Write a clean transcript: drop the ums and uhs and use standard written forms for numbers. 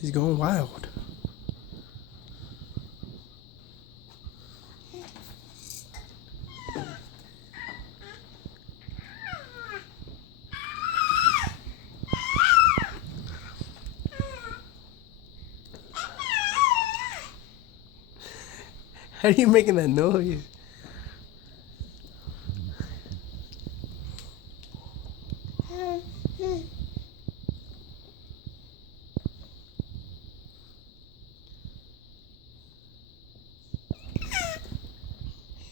He's going wild. How are you making that noise?